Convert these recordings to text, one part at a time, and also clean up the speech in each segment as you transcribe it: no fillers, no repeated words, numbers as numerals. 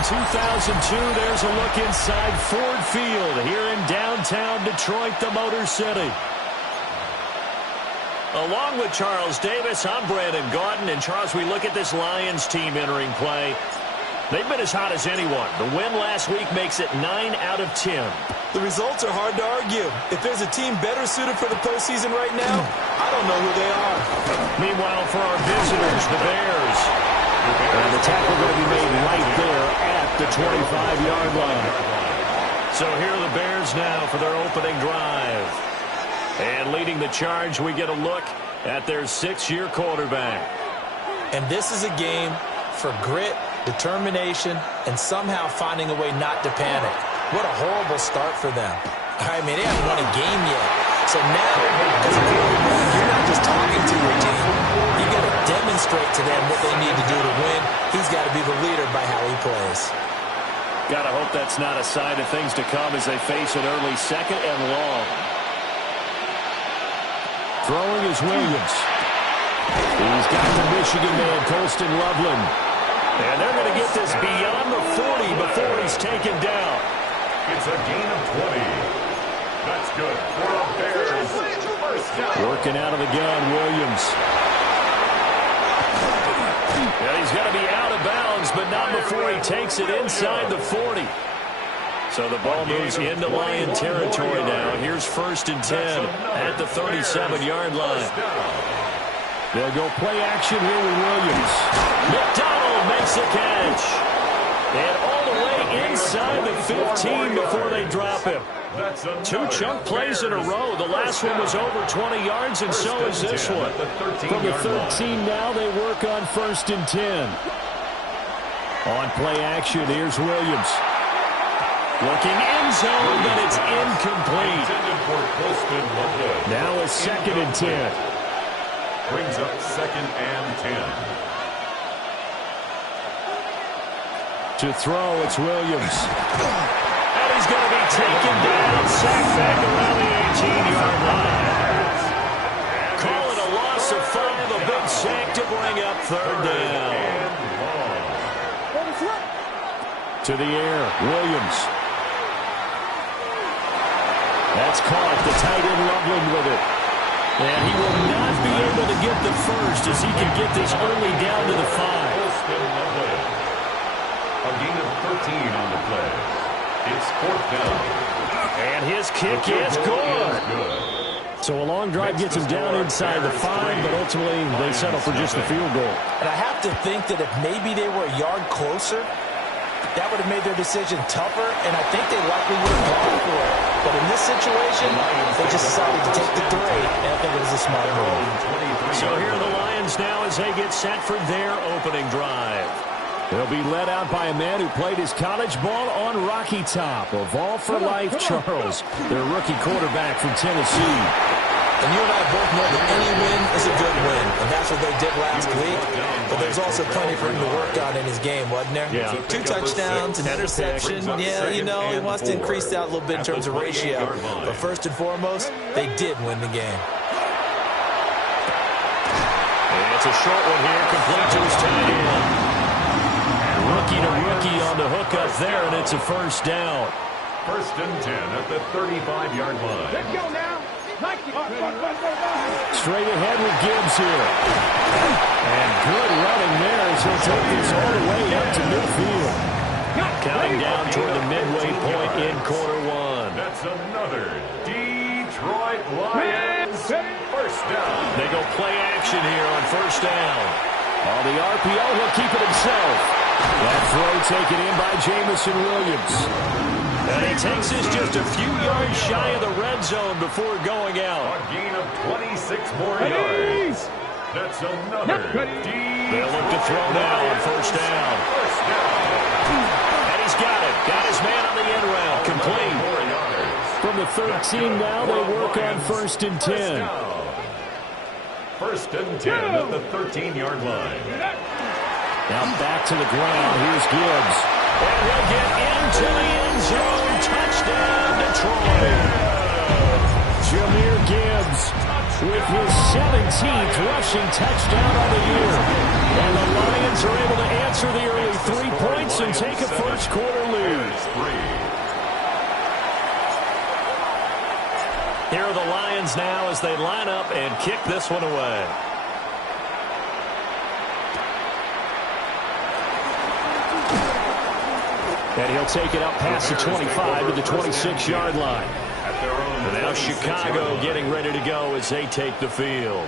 in 2002, there's a look inside Ford Field here in downtown Detroit, the Motor City. Along with Charles Davis, I'm Brandon Gaudin. And, Charles, we look at this Lions team entering play. They've been as hot as anyone. The win last week makes it 9 out of 10. The results are hard to argue. If there's a team better suited for the postseason right now, I don't know who they are. Meanwhile, for our visitors, the Bears. And the tackle going to be made right there at the 25-yard line. So here are the Bears now for their opening drive. And leading the charge, we get a look at their 6-year quarterback. And this is a game for grit, determination, and somehow finding a way not to panic. What a horrible start for them. I mean, they haven't won a game yet. So now, as a quarterback, you're not just talking to your team. You've got to demonstrate to them what they need to do to win. He's got to be the leader by how he plays. Got to hope that's not a sign of things to come as they face an early second and long. Throwing is Williams. He's got the Michigan man, Colston Loveland. And they're going to get this beyond the 40 before he's taken down. It's a gain of 20. That's good for a Bears first down. Working out of the gun, Williams. And he's going to be out of bounds, but not before he takes it inside the 40. So the ball moves into Lion territory now. Here's 1st and 10 at the 37-yard line. They'll go play action here with Williams. McDonald makes the catch. And all the way inside the 15 before they drop him. 2 chunk plays in a row. The last one was over 20 yards, and so is this one. From the 13 now, they work on 1st and 10. On play action, here's Williams. Looking end zone, but it's incomplete. Now it's 2nd and 10. Brings up 2nd and 10. To throw, it's Williams. And he's going to be taken down, sacked back around the 18-yard line. Call it a loss of 5, a big sack to bring up 3rd down. To the air, Williams. That's caught, the tight end Loveland with it. And he will not be able to get the first as he can get this early down to the 5. A gain of 13 on the play. It's 4th down. And his kick is good. So a long drive gets him down inside the 5, but ultimately they settle for just the field goal. And I have to think that if maybe they were a yard closer, that would have made their decision tougher, and I think they likely would have gone for it. But in this situation, they just decided to take the 3, and I think it was a smart move. So here are the Lions now as they get set for their opening drive. They'll be led out by a man who played his college ball on Rocky Top. Of all for life, Charles, their rookie quarterback from Tennessee. And you and I both know that any win is a good win, and that's what they did last week. But there's also plenty for him to work on in his game, wasn't there? Yeah. 2 touchdowns, an interception. Yeah, you know, he wants to increase that a little bit in terms of ratio. But first and foremost, they did win the game. And it's a short one here, complete to his tight end. Rookie to rookie on the hook up there, and it's a 1st down. 1st and 10 at the 35-yard line. Let's go now. Straight ahead with Gibbs here. And good running there as he'll take this all the way up to midfield. Counting down toward the midway point in Q1. That's another Detroit Lions 1st down. They go play action here on 1st down. On the RPO, he'll keep it himself. That throw taken in by Jamison Williams. And he takes this just a few yards shy of the red zone before going out. A gain of 26 more yards. That's another They'll look to throw now on 1st down. And he's got it. Got his man on the end route. Complete. From the 13 now, they work on 1st and 10. 1st and 10 at the 13-yard line. Now back to the ground. Here's Gibbs. And he'll get into the end zone. Touchdown, Detroit. Jahmyr Gibbs with his 17th rushing touchdown on the year. And the Lions are able to answer the early 3 points and take a first-quarter lead. Here are the Lions now as they line up and kick this one away. And he'll take it up past the 25 to the 26-yard line. And now Chicago getting ready to go as they take the field.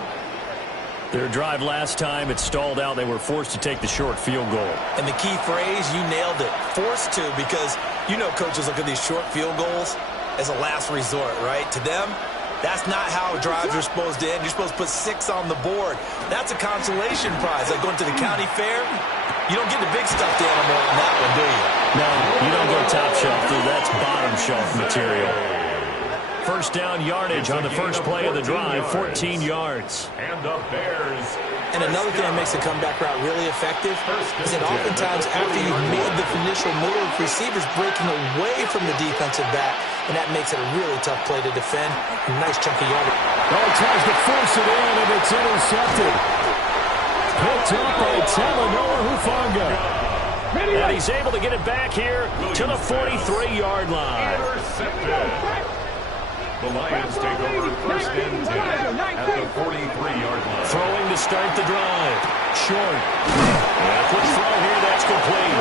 Their drive last time, it stalled out. They were forced to take the short field goal. And the key phrase, you nailed it, forced to, because you know coaches look at these short field goals as a last resort, right? To them, that's not how drives are supposed to end. You're supposed to put 6 on the board. That's a consolation prize. Like going to the county fair, you don't get the big stuffed animal on that one, do you? No, you don't go top shelf, dude. That's bottom shelf material. First down yardage on the first play of the drive, 14 yards. And the Bears. And another thing that makes the comeback route really effective is that oftentimes after you've made the initial move, receivers breaking away from the defensive back, and that makes it a really tough play to defend. A nice chunk of yardage. Oh, he tries to force it in, and it's intercepted. Picked up by Talanoa Hufanga. And he's able to get it back here to the 43-yard line. The Lions take over first and 10 at the 43-yard line. Throwing to start the drive. Short. And a quick throw here, that's complete.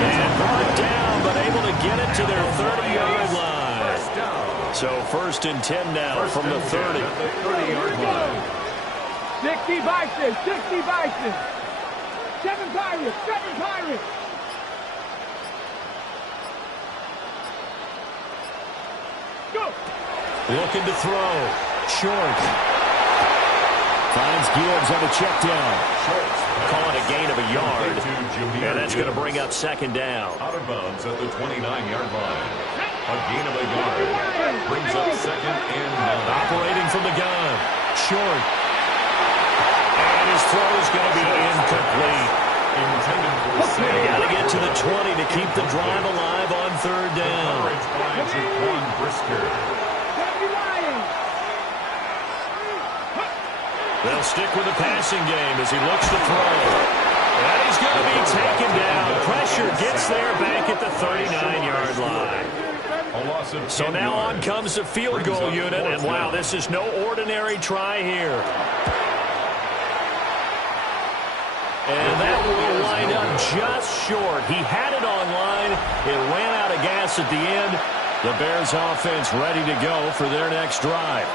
And brought down, but able to get it to their 30-yard line. So first and 10 now from the 30. At the 30-yard line. 60 Bison, 60 Bison. 7 Pirates, 7 Pirates. Go. Looking to throw. Short. Finds Gibbs on a check down. Call it a gain of a yard. And that's going to bring up second down. Out of bounds at the 29-yard line. A gain of a yard. Brings up second and 9. Operating from the gun. Short. And his throw is going to be incomplete. Intended for save. Got to get to the 20 to keep the drive alive on third down. Coverage by Jaquan Brisker. They'll stick with the passing game as he looks to throw. And he's going to be taken down. Pressure gets there back at the 39-yard line. So now on comes the field goal unit. And wow, this is no ordinary try here. And that will wind up just short. He had it on line. It ran out of gas at the end. The Bears offense ready to go for their next drive.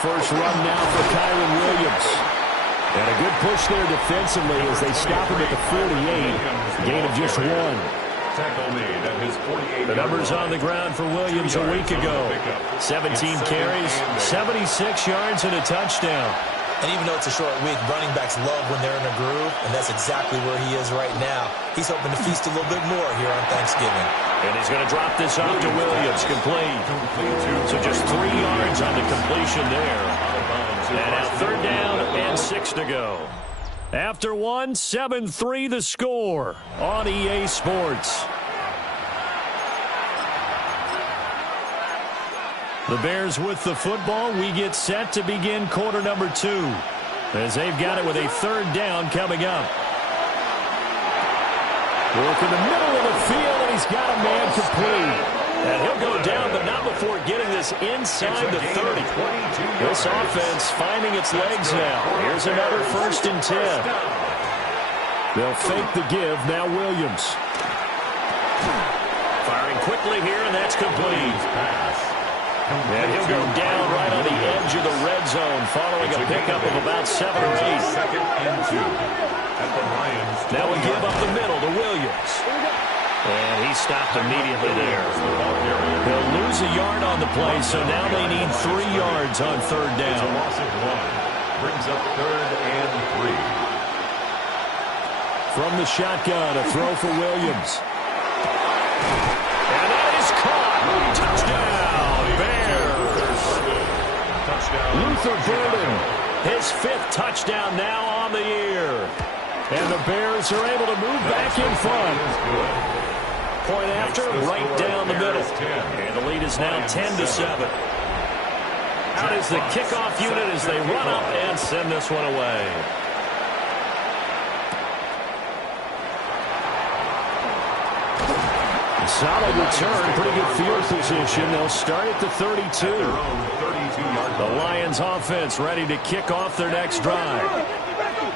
First run now for Kyron Williams. And a good push there defensively as they stop him at the 48. Gain of just 1. Tackle made at his 48. The numbers on the ground for Williams a week ago. 17 carries, 76 yards, and a touchdown. And even though it's a short week, running backs love when they're in a groove, and that's exactly where he is right now. He's hoping to feast a little bit more here on Thanksgiving. And he's going to drop this off to Williams, complete. So just 3 yards on the completion there. And now third down and 6 to go. After 1, 7-3 the score on EA Sports. The Bears with the football. We get set to begin quarter number 2 as they've got it with a third down coming up. Work in the middle of the field, and he's got a man complete. And he'll go down, but not before getting this inside the 30. This offense finding its legs now. Here's another first and 10. They'll fake the give. Now Williams. Firing quickly here, and that's complete. And he'll go down right on the edge of the red zone following a pickup of about 7 or 8. Second and 2 at the Lions. Now we give up the middle to Williams. And he stopped immediately there. They'll lose a yard on the play, so now they need 3 yards on third It's a down. loss of 1. Brings up third and 3. From the shotgun, a throw for Williams. And that is caught. Touchdown, Bears. Luther Burden, his 5th touchdown now on the year. And the Bears are able to move back in front. Point after, right down the middle. And the lead is now 10-7. Out is the kickoff unit as they run up and send this one away. Solid return, pretty good field position. They'll start at the 32. The Lions offense ready to kick off their next drive.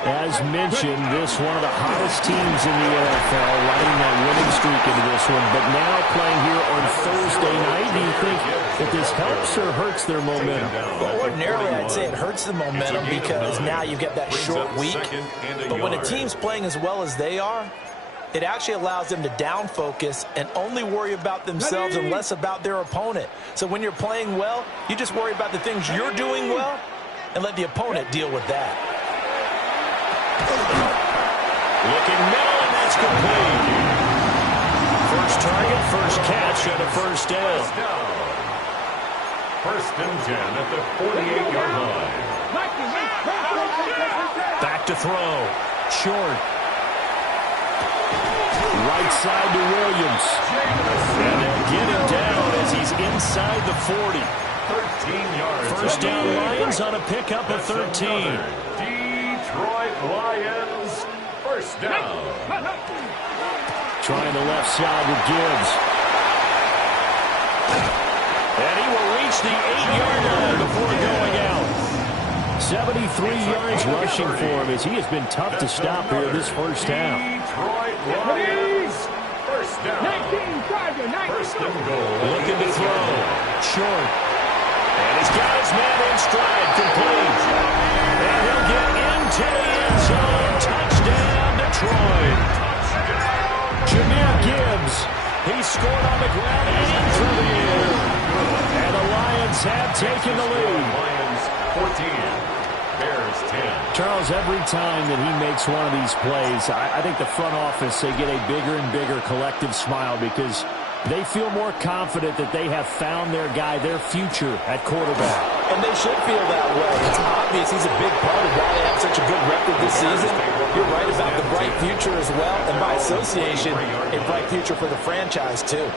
As mentioned, this one of the hottest teams in the NFL, riding that winning streak into this one. But now playing here on Thursday night, do you think that this helps or hurts their momentum? Well, ordinarily, I'd say it hurts the momentum because now you get that short week. But when a team's playing as well as they are, it actually allows them to down focus and only worry about themselves and less about their opponent. So when you're playing well, you just worry about the things you're doing well and let the opponent deal with that. Looking middle, and that's complete. First target, first catch, and a first down. First and 10 at the 48-yard line. Back to throw. Short. Right side to Williams. And they'll get him down as he's inside the 40. 13 yards. First down Lions on a pickup of 13. Detroit Lions, first down. Trying the left side with Gibbs. And he will reach the 8-yard line before going out. 73 yards rushing for him as he has been tough to stop here this first half. Detroit Lions, first down. 19, Charger, 19. First and goal. Looking to throw. Short. And he's got his man in stride. Complete. And he'll get into the end zone. Touchdown, Detroit. Jahmyr Gibbs. He scored on the ground and through the air. And the Lions have taken the lead. Lions 14. Bears 10. Charles, every time that he makes one of these plays, I think the front office, they get a bigger and bigger collective smile because they feel more confident that they have found their guy, their future at quarterback. And they should feel that way. It's obvious he's a big part of why they have such a good record this season. You're right about the bright future as well, and by association, a bright future for the franchise too.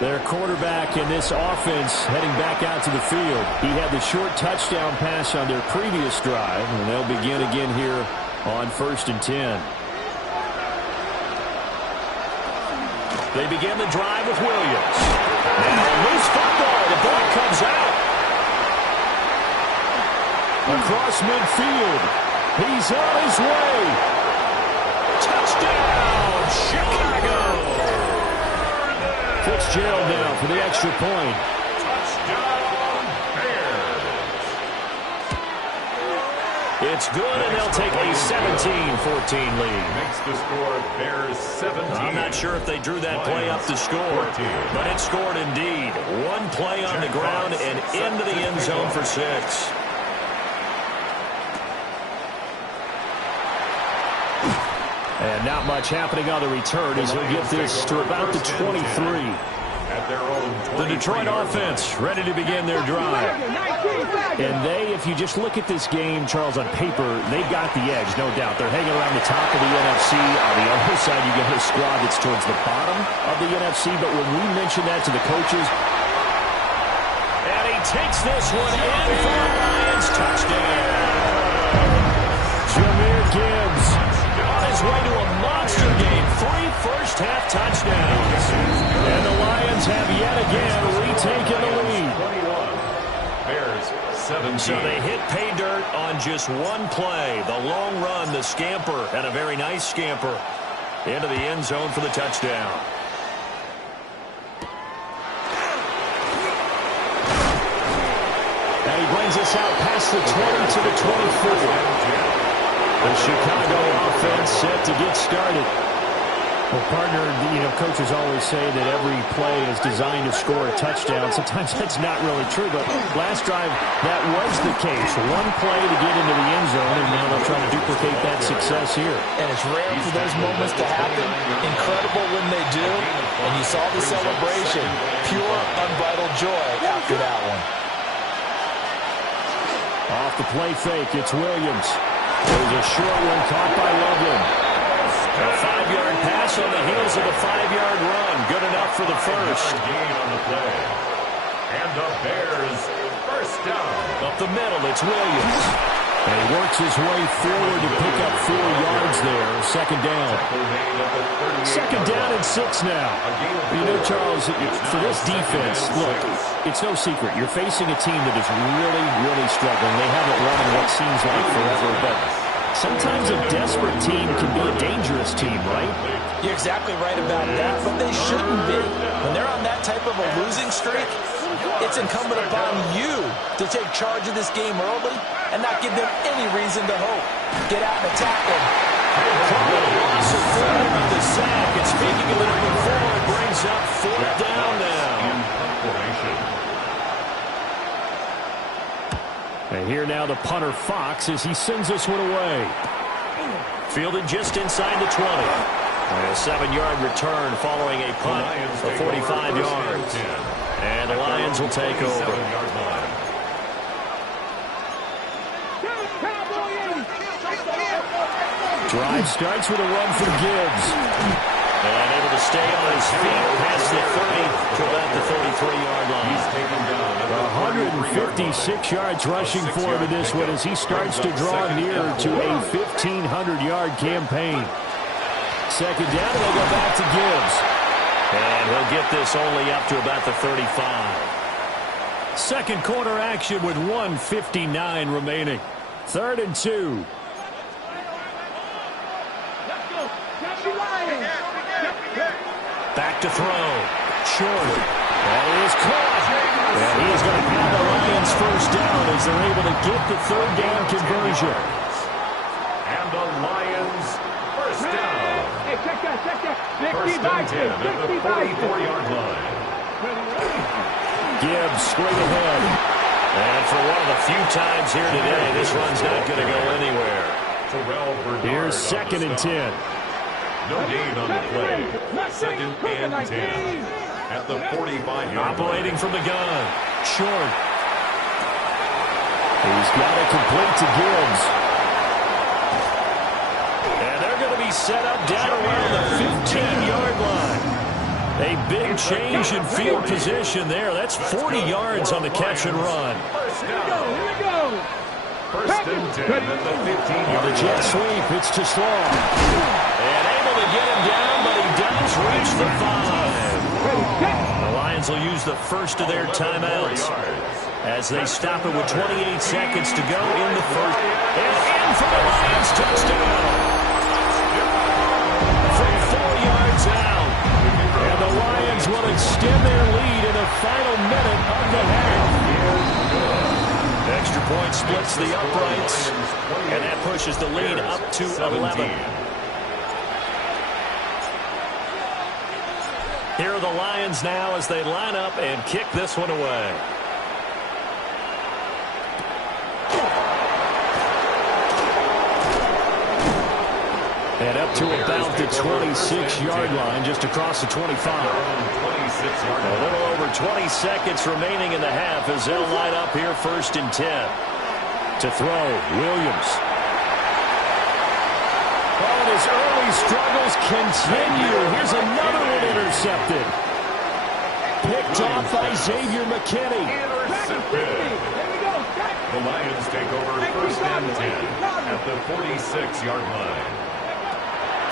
Their quarterback in this offense heading back out to the field. He had the short touchdown pass on their previous drive, and they'll begin again here on 1st and 10. They begin the drive with Williams. Now loose football. The ball comes out. Across midfield. He's on his way. Touchdown, Chicago. Fitzgerald now for the extra point. Touchdown, Bears. It's good, and they'll take a 17-14 lead. Makes the score Bears 17. I'm not sure if they drew that play up to score, but it scored indeed. One play on the ground and into the end zone for 6. And not much happening on the return as he'll get this to about the 23. The Detroit offense ready to begin their drive. And they, if you just look at this game, Charles, on paper, they've got the edge, no doubt. They're hanging around the top of the NFC. On the other side, you get a squad that's towards the bottom of the NFC. But when we mention that to the coaches, and he takes this one in for the Lions. Touchdown. Jahmyr Gibbs on his way to a monster game. 3 first-half touchdowns. And the Lions have yet again retaken the lead. 21. Bears 17. So they hit pay dirt on just one play. The long run, the scamper, and a very nice scamper into the end zone for the touchdown. And he brings us out past the 20 to the 24. The Chicago offense set to get started. Well, partner, coaches always say that every play is designed to score a touchdown. Sometimes that's not really true, but last drive, that was the case. One play to get into the end zone, and now they'll try to duplicate that success here. And it's rare for those moments to happen. Incredible when they do. And you saw the celebration. Pure, unbridled joy after that one. Off the play fake, it's Williams. There's a short one caught by Loveland. A 5-yard pass on the heels of a 5-yard run. Good enough for the first. Gain on the play. And the Bears First down. Up the middle, it's Williams. And he works his way forward to pick up 4 yards there. Second down. Second down and 6 now. You know, Charles, for this defense, look, it's no secret. You're facing a team that is really, really struggling. They haven't won in what seems like forever, but sometimes a desperate team can be a dangerous team, right? You're exactly right about that, but they shouldn't be. When they're on that type of a losing streak, it's incumbent upon you to take charge of this game early and not give them any reason to hope. Get out and attack them. Loss of 4 on the sack. And speaking of the number 4, it brings up 4th down now. And here now the punter Fox as he sends this one away. Fielded just inside the 20. And a 7-yard return following a punt of 45 yards. And the Lions will take over. Drive starts with a run from Gibbs. And able to stay on his feet past the 30 to about the 33-yard line. 156 yards rushing for him in this one as he starts to draw near to a 1,500-yard campaign. Second down, and they go back to Gibbs. And he'll get this only up to about the 35. Second quarter action with 1:59 remaining. 3rd and 2. Back to throw. Short. That is caught. And he's going to have the Lions first down as they're able to get the 3rd down conversion. And the Lions first down. Hey, check that. First and 10 at the 44-yard line. Gibbs straight ahead. And for one of the few times here today, this run's not going to go anywhere. Here's 2nd and 10. No gain on the play. 2nd and 10 at the 45-yard line. Operating from the gun. Short. He's got it complete to Gibbs. And they're going to be set up down around the 15-yard line. A big change in field position there. That's 40 yards on the catch and run. Here we go. First and 10 at the 15-yard The jet line. sweep, it's to Slaw. And able to get him down, but he does reach the 5. The Lions will use the first of their timeouts as they stop it with 28 seconds to go in the first. And in for the Lions touchdown. From 4 yards out. And the Lions will extend their lead in the final minute of the half. Extra point splits the uprights, and that pushes the lead up to 11. Here are the Lions now as they line up and kick this one away. And up to about the 26-yard line, just across the 25. A little over 20 seconds remaining in the half as they'll line up here 1st and 10. To throw, Williams. Oh, and his early struggles continue. Here's another one intercepted. Picked off by Xavier McKinney. Intercepted. The Lions take over 1st and 10 at the 46-yard line.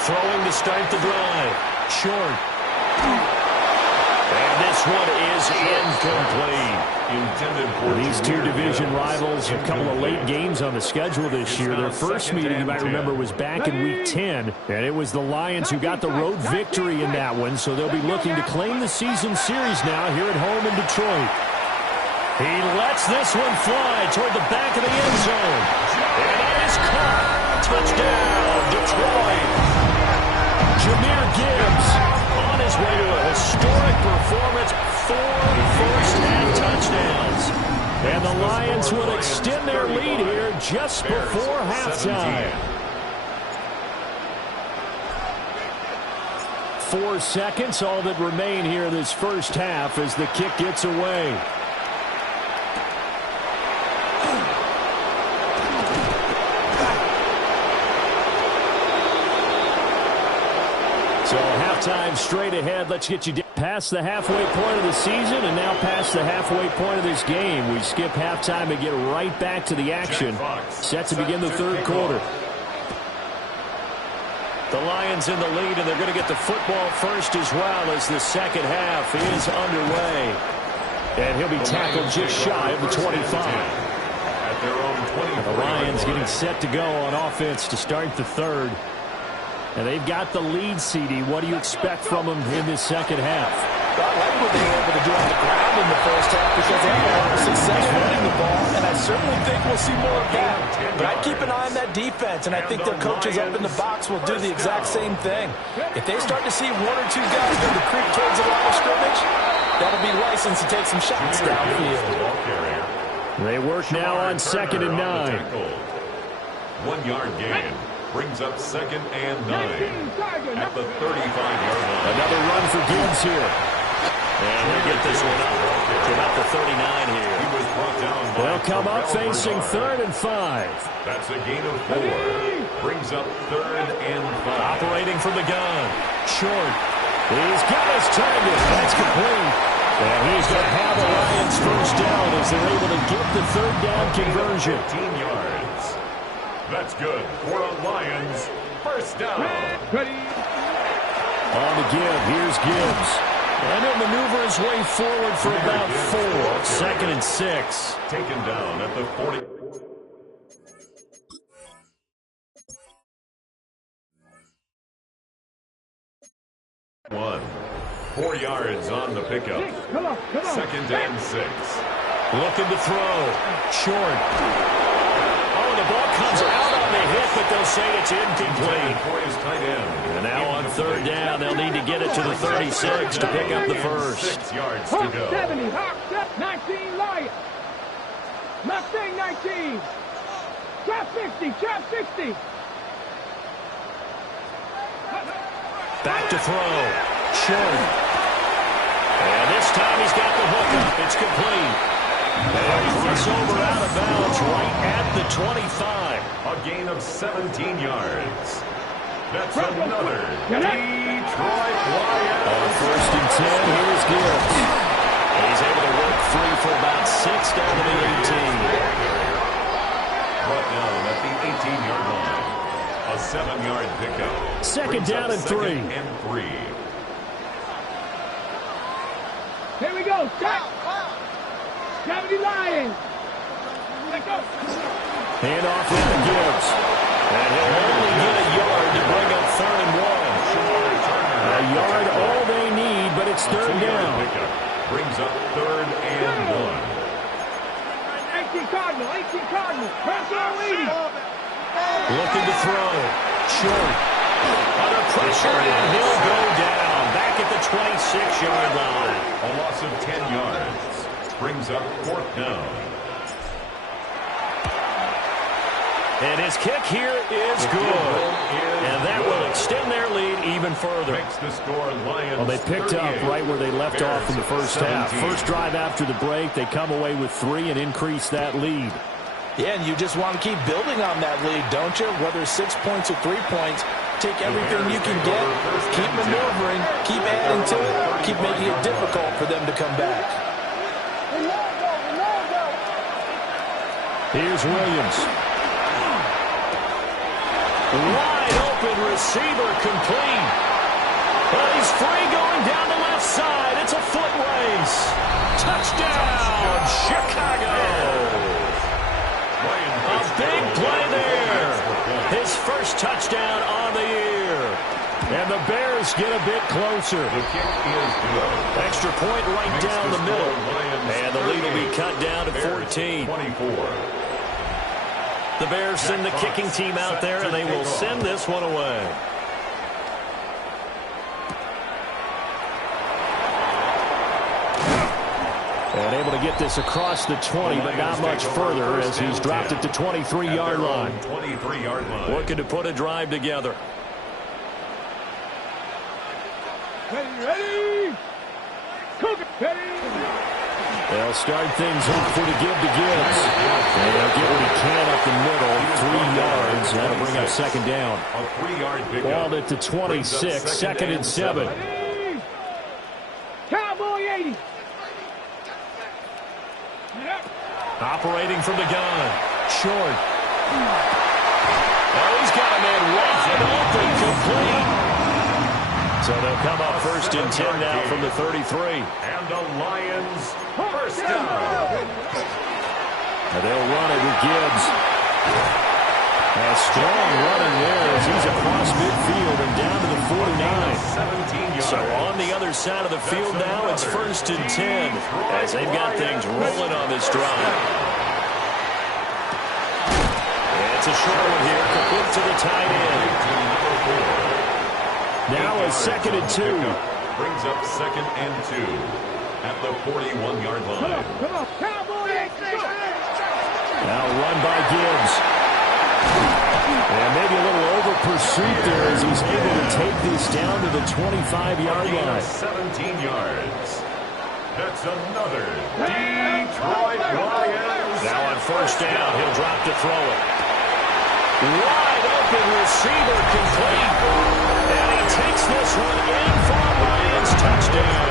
Throwing to start the drive. Short. And this one is incomplete. Intended for These two division rivals, a couple of late games on the schedule this year. Their first meeting, you might remember, was back in Week 10. And it was the Lions who got the road victory in that one. So they'll be looking to claim the season series now here at home in Detroit. He lets this one fly toward the back of the end zone. And it is caught. Touchdown, Detroit. Jahmyr Gibbs on his way to a historic performance, 4 first-half touchdowns. And the Lions will extend their lead here just before halftime. 4 seconds, all that remain here this first half as the kick gets away. So halftime straight ahead. Let's get you past the halfway point of the season and now past the halfway point of this game. We skip halftime and get right back to the action. Set to begin the third quarter. The Lions in the lead, and they're going to get the football first as well as the second half is underway. And he'll be tackled just shy of the 25. The Lions getting set to go on offense to start the third. And they've got the lead, CD. What do you expect from them in this second half? I like what they were able to do on the ground in the first half because they had a lot of success running the ball, and I certainly think we'll see more of that. But I'd keep an eye on that defense, and I think their coaches up in the box will do the exact same thing. If they start to see one or two guys go to creep towards the line of scrimmage, that'll be license to take some shots downfield. They work now on 2nd and 9. 1 yard gain. Brings up 2nd and 9 at the 35-yard line. Another run for Gibbs here. And he'll get this one up to about the 39 here. He was brought down. They'll come up facing 3rd and 5. That's a gain of 4. Brings up 3rd and 5. Operating from the gun. Short. He's got his target. That's complete. And he's going to have the Lions first down as they're able to get the 3rd down conversion. 15 yards. That's good for the Lions. First down. Ready. On the give. Here's Gibbs. And he'll maneuver his way forward for about 4. 2nd and 6. Taken down at the 40. One. 4 yards on the pickup. Come on. 2nd and 6. Looking to throw. Short. Oh, the ball comes out on the hit, but they'll say it's incomplete. For his tight end. And now on 3rd down, they'll need to get it to the 36 to pick up the first. 6 yards to Hawk go. 70. Hawk 19. Lions. Mustang 19. Trap 60. Trap 60. Back to throw. Short. And this time he's got the hook up. It's complete. And crossover out of bounds right at the 25. A gain of 17 yards. That's another Detroit Lions. On 1st and 10, here's Gibbs. He's able to work free for about 6 down to the 18. Brought down at the 18-yard line. A 7-yard pickup. 2nd down and 3. 2nd and 3. Here we go. Stop. 70 Lions. Let go. Hand off to Gibbs. And he'll only get a yard to bring up 3rd and 1. A yard all they need, but it's 3rd down. Pickup. Brings up 3rd and 1. 18 Cardinal. 18 Cardinal. Personal leading. Looking to throw. Short. Under pressure, and he'll go down. Back at the 26-yard line. A loss of 10 yards. Brings up 4th down. And his kick here is good. And that will extend their lead even further. Makes the score Lions. Well, they picked up right where they left off in the first half. 17. First drive after the break, they come away with 3 and increase that lead. Yeah, and you just want to keep building on that lead, don't you? Whether 6 points or 3 points, take everything you can get, keep maneuvering, keep adding to it, keep making it difficult for them to come back. Here's Williams. Wide open receiver complete. But he's free going down the left side. It's a foot race. Touchdown, Chicago. A big play there. His first touchdown on the year. And the Bears get a bit closer. The kick is good. Extra point right down the middle. And the lead will be cut down to 14. 24. The Bears send the kicking team out there, and they will send this one away. And able to get this across the 20, but not much further as he's dropped it to 23-yard line. 23-yard line. Looking to put a drive together. Ready. Cook it. Ready. They'll start things off for the give to Gibbs. And they'll get what he can up the middle, 3 yards. That'll bring up 2nd down. A 3-yard pickup. Balled it to 26, 2nd and 7. Operating from the gun. Short. Oh, he's got a man wide open, complete. So they'll come up first and 10 now from the 33. And the Lions first down. And they'll run it with Gibbs. A strong running there as he's across midfield and down to the 49. 17 yards. So on the other side of the field now, it's first and 10 as they've got things rolling on this drive. It's a short one here, complete to the tight end. Now a second and 2. Brings up second and 2 at the 41-yard line. Come on, Cowboys! Now run by Gibbs. And maybe a little over pursuit there as he's able to take this down to the 25-yard line. 17 yards. That's another Detroit Lions. Now on first down, he'll drop to throw it. Wide open receiver complete. And he takes this one in for a Lions touchdown.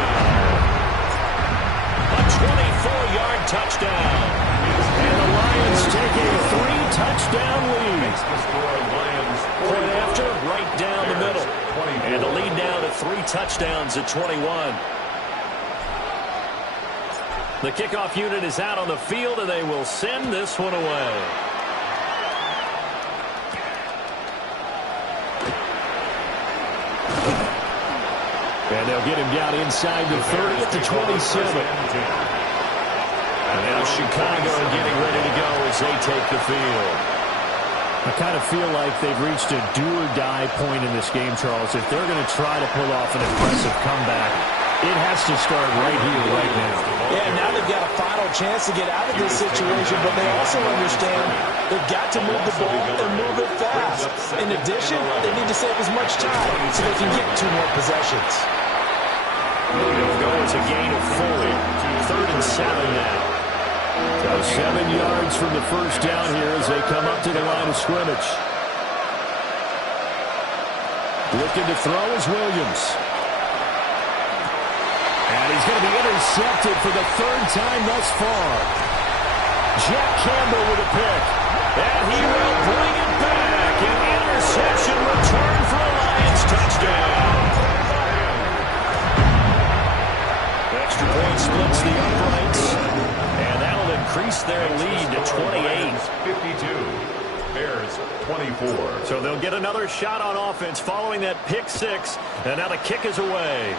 A 24-yard touchdown. And the Lions take a 3-touchdown lead. Point after, right down the middle. And the lead now to 3 touchdowns at 21. The kickoff unit is out on the field, and they will send this one away. And they'll get him down inside the 30 at the 27. And now Chicago getting ready to go as they take the field. I kind of feel like they've reached a do-or-die point in this game, Charles. If they're going to try to pull off an impressive comeback, it has to start right here, right now. Yeah, now they've got a final chance to get out of this situation, but they also understand they've got to move the ball and move it fast. In addition, they need to save as much time so they can get 2 more possessions. It'll go as a gain of 4. 3rd and 7 now. So 7 yards from the first down here as they come up to the line of scrimmage. Looking to throw is Williams. And he's going to be intercepted for the 3rd time thus far. Jack Campbell with a pick. And he will bring it back. An interception return for a Lions touchdown. Extra point splits the uprights. And that'll increase their lead to 28. 52. Bears 24. So they'll get another shot on offense following that pick 6. And now the kick is away.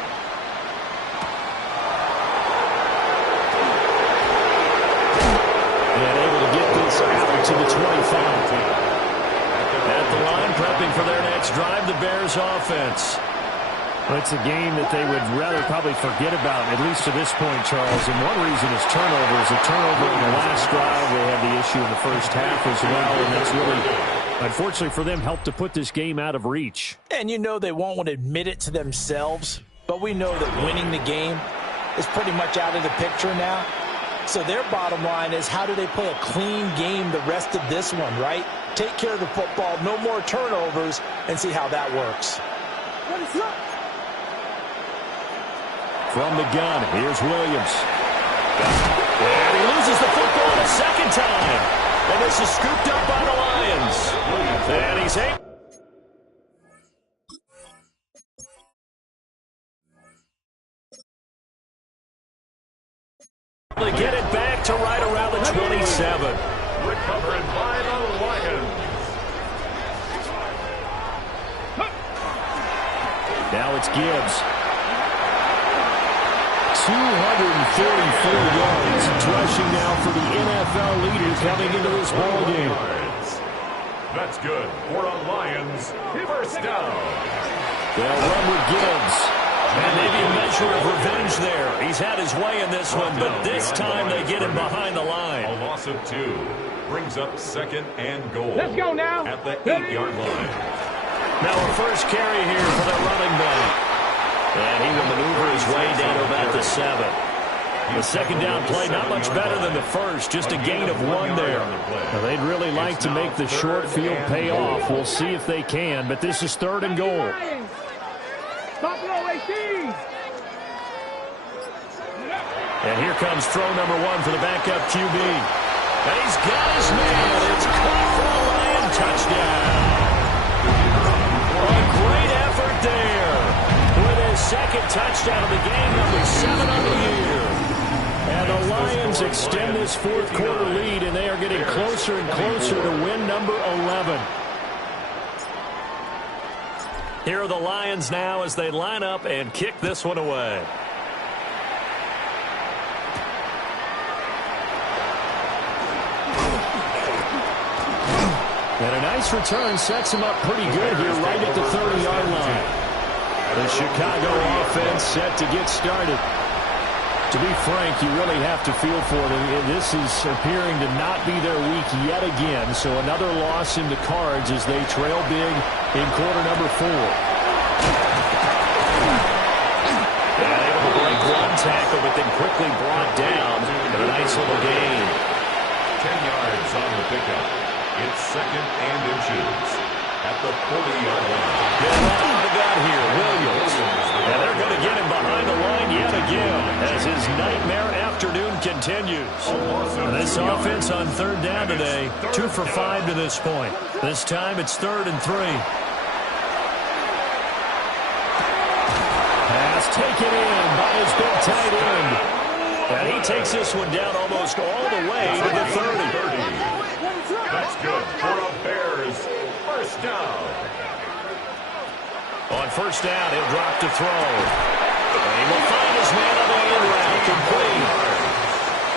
And able to get this out to the 25. At the line, prepping for their next drive, the Bears offense. Well, it's a game that they would rather probably forget about, at least to this point, Charles. And one reason is turnovers. A turnover in the last drive. They had the issue in the first half as well, and that's really, unfortunately for them, helped to put this game out of reach. And you know they won't want to admit it to themselves, but we know that winning the game is pretty much out of the picture now. So their bottom line is, how do they play a clean game the rest of this one, right? Take care of the football, no more turnovers, and see how that works. From the gun, here's Williams. And he loses the football a second time. And this is scooped up by the Lions. And he's able to get it back to right around the 27. Recovered by the Lions. Now it's Gibbs. 244 yards, rushing now for the NFL leader coming into this ball game. That's good for a Lions first down. They'll run with Gibbs. And maybe a measure of revenge there. He's had his way in this one, but this time they get him behind the line. A loss of 2 brings up second and goal. Let's go now. At the 8-yard line. Now a first carry here for the running back. And he will maneuver his way down to about the 7. The second down play, not much better than the first, just a gain of 1 there. Well, they'd really like to make the short field pay off. We'll see if they can, but this is 3rd and goal. And here comes throw number 1 for the backup QB. And he's got his man. It's caught for a Lion touchdown. A great effort there. With his second touchdown of the game, number 7 on the year. And the Lions extend this fourth quarter lead, and they are getting closer and closer to win number 11. Here are the Lions now as they line up and kick this one away. And a nice return sets him up pretty good here right at the 30-yard line. The Chicago offense set to get started. To be frank, you really have to feel for them. This is appearing to not be their week yet again. So another loss in the cards as they trail big in quarter number 4. And able to break one tackle, but then quickly brought down. And a nice little gain. 10 yards on the pickup. It's second and inches at the 40-yard line. Getting right out of the gun here, Williams. And they're going to get him behind the line yet again as his nightmare afternoon continues. And this offense on third down today, 2 for 5 to this point. This time it's 3rd and 3. Pass taken in by his big tight end. And he takes this one down almost all the way to the 30. That's good for a Bears first down. On first down, he'll drop to throw. And he will find his man on the end route, complete.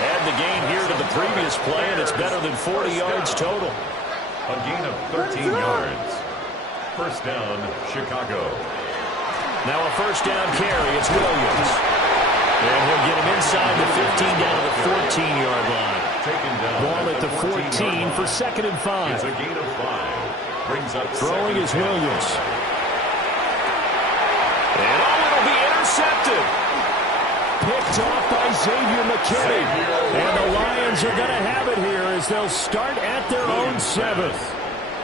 Add the gain here to the previous play, and it's better than 40 yards total. A gain of 13 yards. First down, Chicago. Now a first down carry, it's Williams. And he'll get him inside the 15 down to the 14-yard line. Taken down Ball at the 14 for 2nd and 5. It's a gain of 5. Brings up Throwing is Williams. And it'll be intercepted. Picked off by Xavier McKinney. And the Lions are going to have it here as they'll start at their own 7th.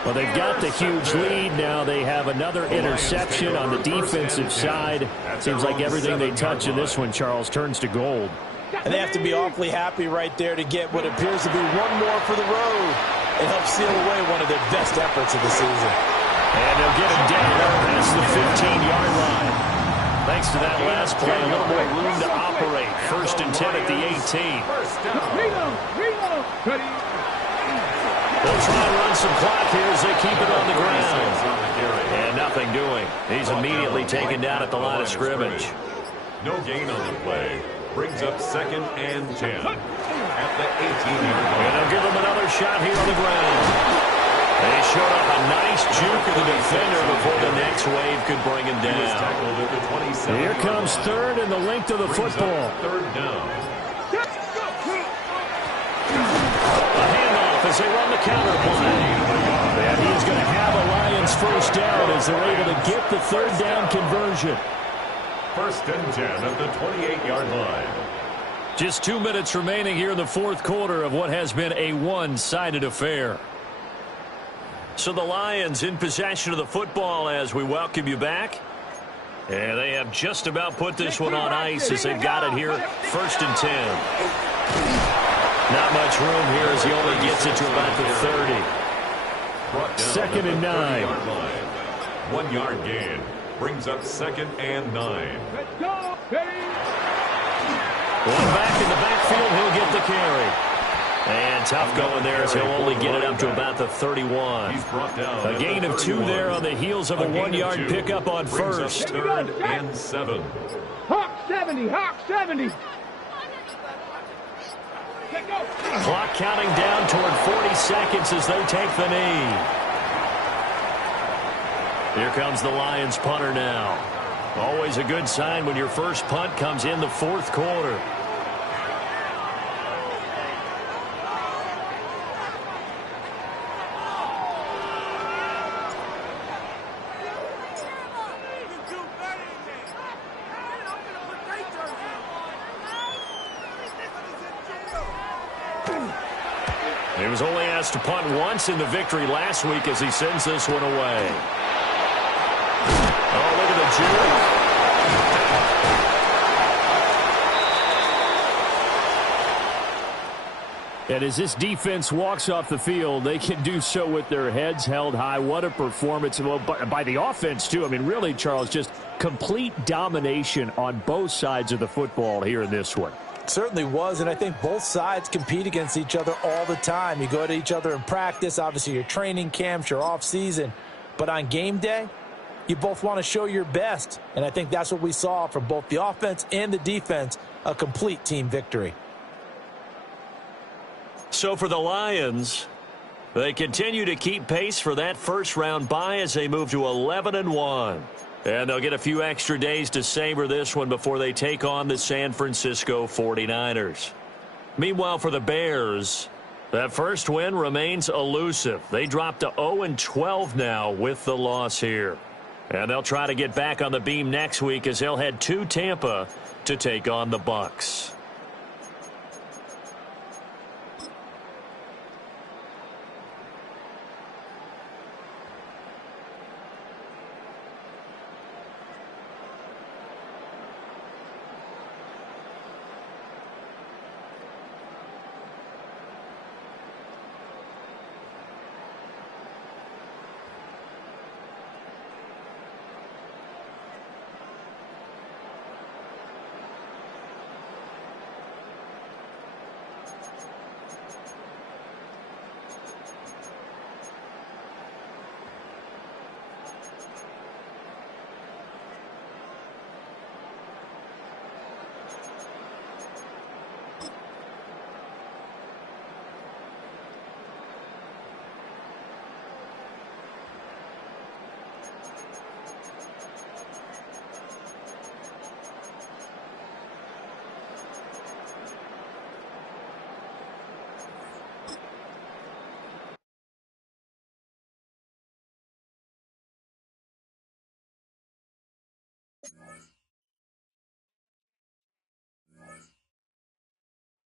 Well, they've got the huge lead. Now they have another interception on the defensive side. Seems like everything they touch in this one, Charles, turns to gold. And they have to be awfully happy right there to get what appears to be one more for the road. It helps seal away one of their best efforts of the season. And they'll get him down past the 15-yard line. Thanks to that last play, a little more room to operate. 1st and 10 at the 18. Reload. They'll try and run some clock here as they keep it on the ground. And nothing doing. He's immediately taken down at the line of scrimmage. No gain on the play. Brings up 2nd and 10 at the 18-yard line. And they'll give him another shot here on the ground. They showed up a nice juke of the defender before the next wave could bring him down. Here comes 3rd and the length of the football. 3rd down. A handoff as they run the counter play. And he's going to have a Lions first down as they're able to get the 3rd down conversion. 1st and 10 at the 28-yard line. Just 2 minutes remaining here in the fourth quarter of what has been a one-sided affair. So the Lions in possession of the football as we welcome you back. And they have just about put this one on ice as they've got it here. 1st and 10. Not much room here as he only gets it to about the 30. 2nd and 9. 1 yard gain. Brings up 2nd and 9. Let's go. Ready. One back in the backfield, he'll get the carry. And tough going there as he'll only get it up to about the 31. He's brought down A gain of 2 there on the heels of a 1-yard pickup on first. 3rd and 7. Hawk 70. Hawk 70. Let go. Clock counting down toward 40 seconds as they take the knee. Here comes the Lions punter now. Always a good sign when your first punt comes in the fourth quarter. He was only asked to punt once in the victory last week as he sends this one away. Oh, look at the juke. And as this defense walks off the field, they can do so with their heads held high. What a performance by the offense, too. I mean, really, Charles, just complete domination on both sides of the football here in this one. Certainly was, and I think both sides compete against each other all the time. You go to each other in practice, obviously your training camps, your off-season. But on game day, you both want to show your best. And I think that's what we saw from both the offense and the defense, a complete team victory. So for the Lions, they continue to keep pace for that first-round bye as they move to 11-1. And they'll get a few extra days to savor this one before they take on the San Francisco 49ers. Meanwhile, for the Bears, that first win remains elusive. They drop to 0-12 now with the loss here. And they'll try to get back on the beam next week as they'll head to Tampa to take on the Bucs.